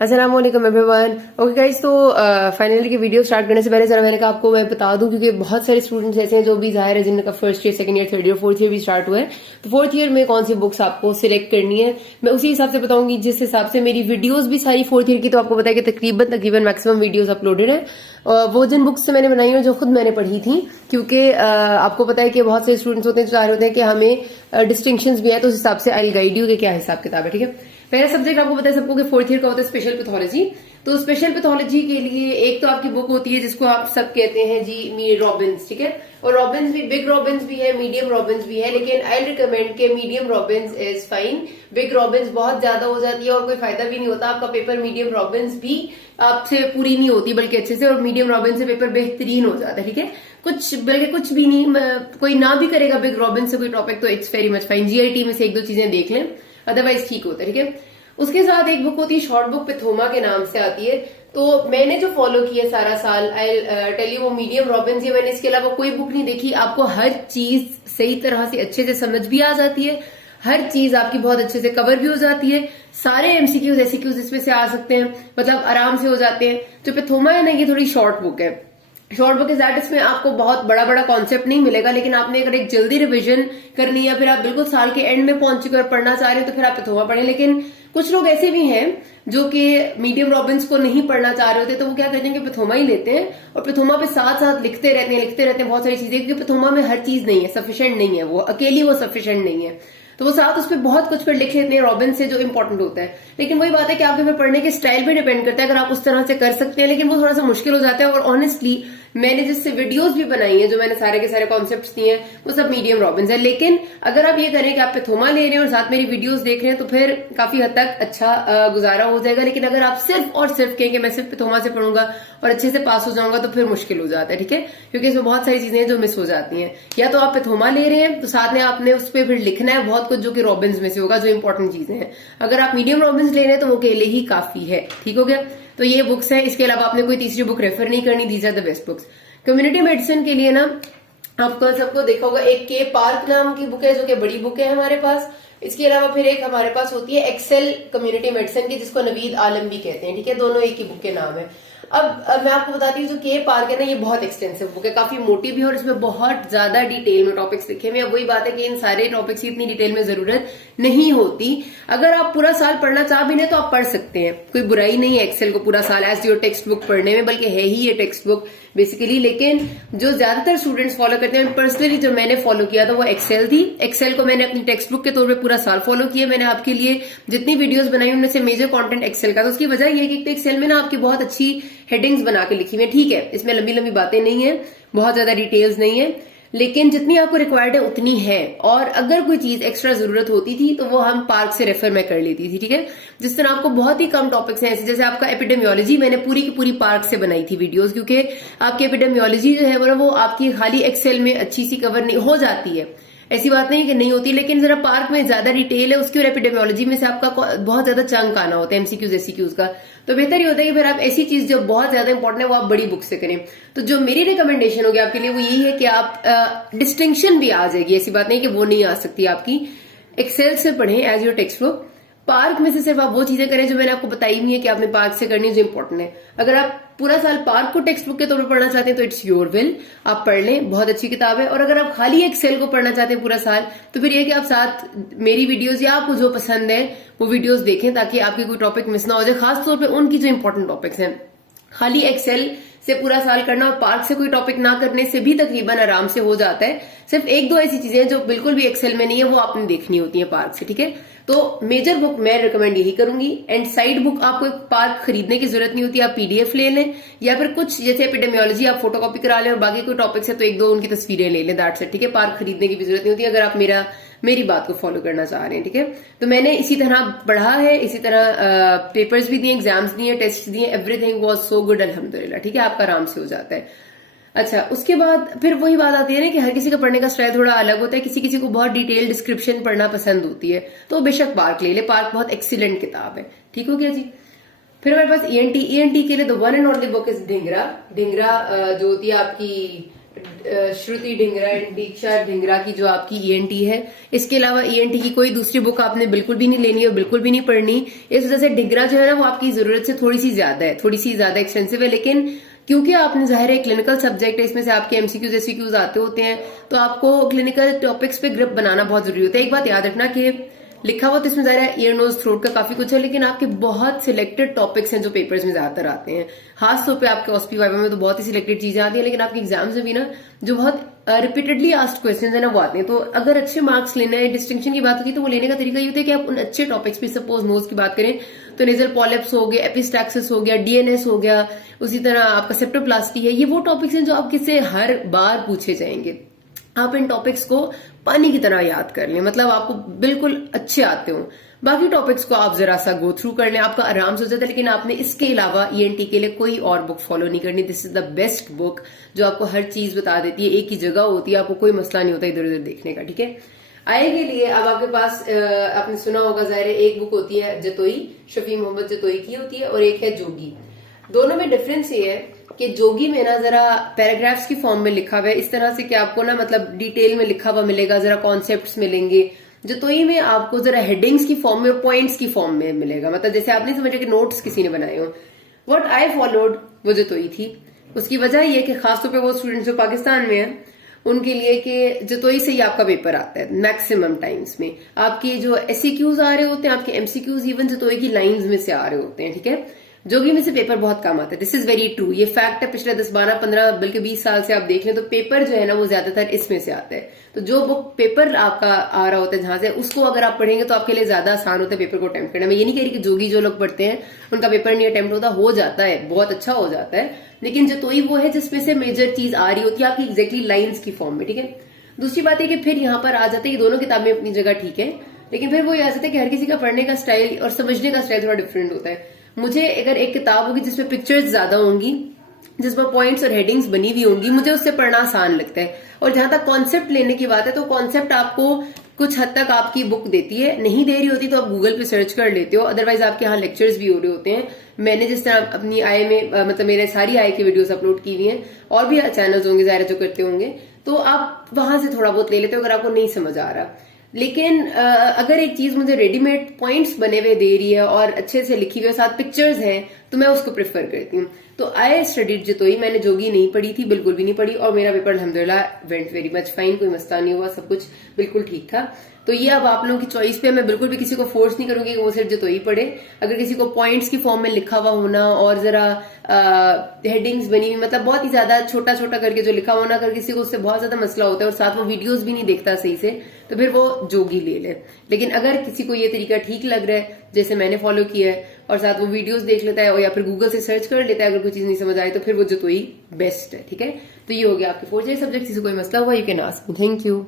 अस्सलाम वालेकुम everyone. Okay guys, तो फाइनली की वीडियो स्टार्ट करने से पहले जरा मैंने कहा आपको मैं बता दूं, क्योंकि बहुत सारे स्टूडेंट्स ऐसे हैं जो भी जाहिर है जिनका first year, second year, third year, fourth year भी स्टार्ट हुआ है। तो फोर्थ ईयर में कौन सी बुक्स आपको सिलेक्ट करनी है मैं उसी हिसाब से बताऊंगी, जिस हिसाब से मेरी वीडियोज भी सारी फोर्थ ईयर की, तो आपको पता है कि तकरीबन मैक्सिमम वीडियोज अपलोडेड है। वो जिन बुक्स से मैंने बनाई है जो खुद मैंने पढ़ी थी, क्योंकि आपको पता है कि बहुत से स्टूडेंट्स होते हैं जो चाह रहे होते हैं कि हमें डिस्टिंक्शंस भी है, तो उस हिसाब से आई गाइड यू कि क्या हिसाब किताब है। ठीक है, पहला सब्जेक्ट आपको पता है सबको कि फोर्थ ईयर का होता है स्पेशल पैथोलॉजी। तो स्पेशल पैथोलॉजी के लिए एक तो आपकी बुक होती है जिसको आप सब कहते हैं जी मी रॉबिन्स। ठीक है, और रॉबिन्स भी, बिग रॉबिन्स भी है, मीडियम रॉबिन्स भी है, लेकिन आई रिकमेंड के medium Robins is fine. Big Robins बहुत ज्यादा हो जाती है और कोई फायदा भी नहीं होता। आपका पेपर मीडियम रॉबिन्स भी आपसे पूरी नहीं होती बल्कि अच्छे से, और मीडियम रॉबिन से पेपर बेहतरीन हो जाता है। ठीक है, कुछ बल्कि कुछ भी नहीं, कोई ना भी करेगा बिग रॉबिन से कोई टॉपिक तो it's very much fine. GIT में से एक दो चीजें देख लें, अदरवाइज ठीक होता है। ठीक है, उसके साथ एक बुक होती है शॉर्ट बुक, पैथोमा के नाम से आती है। तो मैंने जो फॉलो किया सारा साल, आई टेल यू, वो मीडियम रॉबिन्स ही। मैंने इसके अलावा कोई बुक नहीं देखी। आपको हर चीज सही तरह से अच्छे से समझ भी आ जाती है, हर चीज आपकी बहुत अच्छे से कवर भी हो जाती है। सारे एमसीक्यूज एसीक्यूज इसमें से आ सकते हैं, मतलब आराम से हो जाते हैं। जो पैथोमा है ना, ये थोड़ी शॉर्ट बुक है। शॉर्ट बुक इज दैट, इसमें आपको बहुत बड़ा बड़ा कॉन्सेप्ट नहीं मिलेगा, लेकिन आपने अगर एक जल्दी रिवीजन करनी है, फिर आप बिल्कुल साल के एंड में पहुंच चुके और पढ़ना चाह रहे हो, तो फिर आप पैथोमा पढ़ें। लेकिन कुछ लोग ऐसे भी हैं जो कि मीडियम रॉबिन्स को नहीं पढ़ना चाह रहे होते, तो वो क्या करते हैं कि पैथोमा ही लेते हैं और पैथोमा पे साथ साथ लिखते रहते हैं बहुत सारी चीजें, क्योंकि पैथोमा में हर चीज नहीं है, सफिशिएंट नहीं है, वो अकेली वो सफिशिएंट नहीं है। तो वो साथ उस पर बहुत कुछ पर लिख लेते हैं रॉबिन से, जो इंपॉर्टेंट होता है। लेकिन वही बात है कि आपके फिर पढ़ने के स्टाइल पे डिपेंड करता है, अगर आप उस तरह से कर सकते हैं, लेकिन वो थोड़ा सा मुश्किल हो जाता है। और ऑनेस्टली मैंने जिससे वीडियोस भी बनाई है, जो मैंने सारे के सारे कॉन्सेप्ट्स दिए हैं, वो सब मीडियम रॉबिन्स है। लेकिन अगर आप ये करें कि आप पैथोमा ले रहे हैं और साथ मेरी वीडियोस देख रहे हैं, तो फिर काफी हद तक अच्छा गुजारा हो जाएगा। लेकिन अगर आप सिर्फ और सिर्फ कहें कि मैं सिर्फ पैथोमा से पढ़ूंगा और अच्छे से पास हो जाऊंगा, तो फिर मुश्किल हो जाता है। ठीक है, क्योंकि इसमें बहुत सारी चीजें हैं जो मिस हो जाती हैं। या तो आप पैथोमा ले रहे हैं तो साथ में आपने उस पर फिर लिखना है बहुत कुछ, जो कि रॉबिन्स में से होगा, जो इंपॉर्टेंट चीजें हैं। अगर आप मीडियम रॉबिन्स ले रहे हैं तो वो अकेले ही काफी है। ठीक हो गया, तो ये बुक्स है। इसके अलावा आपने कोई तीसरी बुक रेफर नहीं करनी। These are the best books. Community medicine के लिए ना, आपको सबको देखा होगा, एक के पार्क नाम की बुक है जो कि बड़ी बुक है हमारे पास। इसके अलावा फिर एक हमारे पास होती है एक्सेल कम्युनिटी मेडिसिन की, जिसको नवीद आलम भी कहते हैं। ठीक है, दोनों एक ही बुक के नाम है। अब मैं आपको बताती हूँ, जो के पार्क है ना, ये बहुत एक्सटेंसिव बुक है, काफी मोटी भी है और इसमें बहुत ज्यादा डिटेल में टॉपिक्स लिखे हुए हैं। वही बात है कि इन सारे टॉपिक्स की इतनी डिटेल में जरूरत नहीं होती। अगर आप पूरा साल पढ़ना चाह भी नहीं तो आप पढ़ सकते हैं, कोई बुराई नहीं है एक्सेल को पूरा साल एज योर टेक्स्ट बुक पढ़ने में, बल्कि है ही ये टेक्स्ट बुक बेसिकली। लेकिन जो ज्यादातर स्टूडेंट्स फॉलो करते हैं, पर्सनली जो मैंने फॉलो किया था वो एक्सेल थी। एक्सेल को मैंने अपनी टेक्स्ट बुक के तौर पे पूरा साल फॉलो किया। मैंने आपके लिए जितनी वीडियोस बनाई उनमें से मेजर कंटेंट एक्सेल का। तो उसकी वजह ये है कि एक्सेल में ना आपकी बहुत अच्छी हेडिंग्स बना के लिखी हुई है। ठीक है, इसमें लंबी लंबी बातें नहीं है, बहुत ज्यादा डिटेल्स नहीं है, लेकिन जितनी आपको रिक्वायर्ड है उतनी है। और अगर कोई चीज एक्स्ट्रा जरूरत होती थी तो वो हम पार्क से रेफर मैं कर लेती थी। ठीक है, जिस तरह आपको बहुत ही कम टॉपिक्स हैं, जैसे आपका एपिडेमियोलॉजी, मैंने पूरी की पूरी पार्क से बनाई थी वीडियोस, क्योंकि आपकी एपिडेमियोलॉजी जो है वो आपकी खाली एक्सेल में अच्छी सी कवर नहीं हो जाती है। ऐसी बात नहीं कि नहीं होती, लेकिन जरा पार्क में ज्यादा डिटेल है उसकी, और एपिडेमियोलॉजी में से आपका बहुत ज्यादा चंक आना होता है एमसीक्यूज एसीक्यूज का। तो बेहतर ही होता है कि फिर आप ऐसी चीज जो बहुत ज्यादा इंपॉर्टेंट है वो आप बड़ी बुक से करें। तो जो मेरी रिकमेंडेशन होगी आपके लिए वो यही है कि आप डिस्टिंक्शन भी आ जाएगी, ऐसी बात नहीं कि वो नहीं आ सकती आपकी। एक्सेल से पढ़ें as your text book. Park में से सिर्फ आप वो चीजें करें जो मैंने आपको बताई हुई है कि आपने पार्क से करनी है, जो इंपॉर्टेंट है। अगर आप पूरा साल पार्क को टेक्स्ट बुक के तौर पर पढ़ना चाहते हैं तो इट्स योर विल, आप पढ़ लें, बहुत अच्छी किताब है। और अगर आप खाली एक्सेल को पढ़ना चाहते हैं पूरा साल, तो फिर ये कि आप साथ मेरी वीडियोस या आपको जो पसंद है वो वीडियोस देखें, ताकि आपकी कोई टॉपिक मिस ना हो जाए, खासतौर पर उनकी जो इंपॉर्टेंट टॉपिक्स हैं। खाली एक्सेल से पूरा साल करना और पार्क से कोई टॉपिक ना करने से भी तकरीबन आराम से हो जाता है। सिर्फ एक दो ऐसी चीजें जो बिल्कुल भी एक्सेल में नहीं है वो आपने देखनी होती है पार्क से। ठीक है, तो मेजर बुक मैं रिकमेंड यही करूंगी। एंड साइड बुक आपको एक पार्क खरीदने की जरूरत नहीं होती, आप पीडीएफ ले लें, या फिर कुछ जैसे एपिडेमियोलॉजी आप फोटोकॉपी करा लें और बाकी कोई टॉपिक्स है तो एक दो उनकी तस्वीरें ले लें, दैट्स इट। ठीक है, पार्क खरीदने की भी जरूरत नहीं होती अगर आप मेरी बात को फॉलो करना चाह रहे हैं। ठीक है, तो मैंने इसी तरह पढ़ा है, इसी तरह पेपर्स भी दिए, एग्जाम्स दिए, टेस्ट दिए, एवरीथिंग वाज सो गुड अल्हम्दुलिल्लाह। ठीक है, आपका आराम से हो जाता है। अच्छा, उसके बाद फिर वही बात आती है ना कि हर किसी का पढ़ने का स्टाइल थोड़ा अलग होता है। किसी किसी को बहुत डिटेल डिस्क्रिप्शन पढ़ना पसंद होती है, तो बेशक पार्क ले ले, पार्क बहुत एक्सीलेंट किताब है। ठीक हो गया जी। फिर हमारे पास ईएनटी के लिए the one and only book is Dhingra. Dhingra जो होती है आपकी श्रुति ढिंगरा एंड दीक्षा ढिंगरा की जो आपकी ईएनटी है। इसके अलावा ईएनटी की कोई दूसरी बुक आपने बिल्कुल भी नहीं लेनी और बिल्कुल भी नहीं पढ़नी। इस वजह से ढिंगरा जो है ना वो आपकी जरूरत से थोड़ी सी ज्यादा एक्सपेंसिव है, लेकिन क्योंकि आपने जाहिर है क्लिनिकल सब्जेक्ट है, इसमें से आपके एमसीक्यूज एससीक्यूज आते होते हैं, तो आपको क्लिनिकल टॉपिक्स पे ग्रिप बनाना बहुत जरूरी होता है। एक बात याद रखना कि लिखा हुआ तो इसमें ज़्यादा ईयर नोज थ्रोट का काफी कुछ है, लेकिन आपके बहुत सिलेक्टेड टॉपिक्स हैं जो पेपर्स में ज्यादातर आते हैं। खास तौर पे आपके ऑस्पी वाइवा में तो बहुत ही सिलेक्टेड चीजें आती हैं, लेकिन आपके एग्जाम्स में भी ना जो बहुत रिपीटेडली आस्क्ड क्वेश्चंस है ना वो आते हैं। तो अगर अच्छे मार्क्स लेना है, डिस्टिंक्शन की बात होती है, तो वो लेने का तरीका ये होता है कि आप उन अच्छे टॉपिक्स पे, सपोज नोज की बात करें तो नेजल पॉलिप्स हो गया, एपिस्टैक्सिस हो गया, डीएनएस हो गया, उसी तरह आपका सेप्टोप्लास्टी है, ये वो टॉपिक्स हैं जो आपके से हर बार पूछे जाएंगे। आप इन टॉपिक्स को पानी की तरह याद कर लें, मतलब आपको बिल्कुल अच्छे आते हो। बाकी टॉपिक्स को आप जरा सा गो थ्रू कर लें, आपका आराम से हो जाता है। लेकिन आपने इसके अलावा ईएनटी के लिए कोई और बुक फॉलो नहीं करनी। This is the best book जो आपको हर चीज बता देती है, एक ही जगह होती है, आपको कोई मसला नहीं होता इधर उधर देखने का। ठीक है, आए के लिए अब आपके पास आपने सुना होगा जाहिर है, एक बुक होती है जतोई, शफी मोहम्मद जतोई की होती है, और एक है जोगी। दोनों में डिफरेंस ये है कि जोगी में ना जरा पैराग्राफ्स की फॉर्म में लिखा हुआ है, इस तरह से कि आपको ना मतलब डिटेल में लिखा हुआ मिलेगा, जरा कॉन्सेप्ट्स मिलेंगे। जतोई में आपको जरा हेडिंग्स की फॉर्म में और पॉइंट्स की फॉर्म में मिलेगा, मतलब जैसे आप नहीं समझे कि नोट्स किसी ने बनाए हो। व्हाट आई फॉलोड वो जतोई थी। उसकी वजह यह कि खासतौर पर वो स्टूडेंट्स जो पाकिस्तान में है उनके लिए कि जतोई से ही आपका पेपर आता है मैक्सिमम टाइम्स में। आपके जो एससीक्यूज आ रहे होते हैं, आपके एमसीक्यूज इवन जतोई की लाइंस में से आ रहे होते हैं। ठीक है, जोगी में से पेपर बहुत कम आता है। दिस इज वेरी ट्रू, ये फैक्ट है। पिछले 10, 12, 15 बल्कि 20 साल से आप देख लें तो पेपर जो है ना वो ज्यादातर इसमें से आता है। तो जो बुक पेपर आपका आ रहा होता है जहां से, उसको अगर आप पढ़ेंगे तो आपके लिए ज्यादा आसान होता है पेपर को अटेम्प्ट करना। मैं ये नहीं कह रही कि जोगी जो लोग पढ़ते हैं उनका पेपर नहीं अटेम्प्ट होता, हो जाता है, बहुत अच्छा हो जाता है, लेकिन जतोई वो है जिसमें से मेजर चीज आ रही होती है आपकी एग्जैक्टली लाइन्स की फॉर्म में। ठीक है, दूसरी बात है कि फिर यहाँ पर आ जाते हैं, ये दोनों किताबें अपनी जगह ठीक है, लेकिन फिर वो ये आ जाता है कि हर किसी का पढ़ने का स्टाइल और समझने का स्टाइल थोड़ा डिफरेंट होता है। मुझे अगर एक किताब होगी जिसमें पिक्चर्स ज्यादा होंगी, जिसमें पॉइंट्स और हेडिंग्स बनी हुई होंगी, मुझे उससे पढ़ना आसान लगता है। और जहां तक कॉन्सेप्ट लेने की बात है तो कॉन्सेप्ट आपको कुछ हद तक आपकी बुक देती है, नहीं दे रही होती तो आप गूगल पे सर्च कर लेते हो, अदरवाइज आपके यहाँ लेक्चर्स भी हो रहे होते हैं। मैंने जिस तरह अपनी आई में मतलब मेरे सारी आई की वीडियोस अपलोड की हुई हैं, और भी चैनल्स होंगे ज़ाहिर जो करते होंगे, तो आप वहां से थोड़ा बहुत ले लेते हो अगर आपको नहीं समझ आ रहा। लेकिन अगर एक चीज मुझे रेडीमेड पॉइंट्स बने हुए दे रही है और अच्छे से लिखी हुई है, साथ पिक्चर्स हैं, तो मैं उसको प्रेफर करती हूँ। तो आई स्टडीड जतोई, मैंने जोगी नहीं पढ़ी थी, बिल्कुल भी नहीं पढ़ी, और मेरा पेपर अल्हम्दुलिल्लाह वेंट वेरी मच फाइन, कोई मसला नहीं हुआ, सब कुछ बिल्कुल ठीक था। तो ये अब आप लोगों की चॉइस पे, मैं बिल्कुल भी किसी को फोर्स नहीं करूंगी कि वो सिर्फ जतोई पढ़े। अगर किसी को पॉइंट्स की फॉर्म में लिखा हुआ होना और जरा हेडिंग्स बनी हुई, मतलब बहुत ही ज्यादा छोटा छोटा करके जो लिखा होना, अगर किसी को उससे बहुत ज्यादा मसला होता है और साथ वो वीडियोस भी नहीं देखता सही से, तो फिर वो जोगी ले ले। लेकिन अगर किसी को ये तरीका ठीक लग रहा है जैसे मैंने फॉलो किया है, और साथ वो वीडियोस देख लेता है और या फिर गूगल से सर्च कर लेता है अगर कोई चीज नहीं समझ आए, तो फिर वो जतोई बेस्ट है। ठीक है, तो ये हो गया आपके 4 सब्जेक्ट। किसी कोई मसला हुआ you can ask me. Thank you.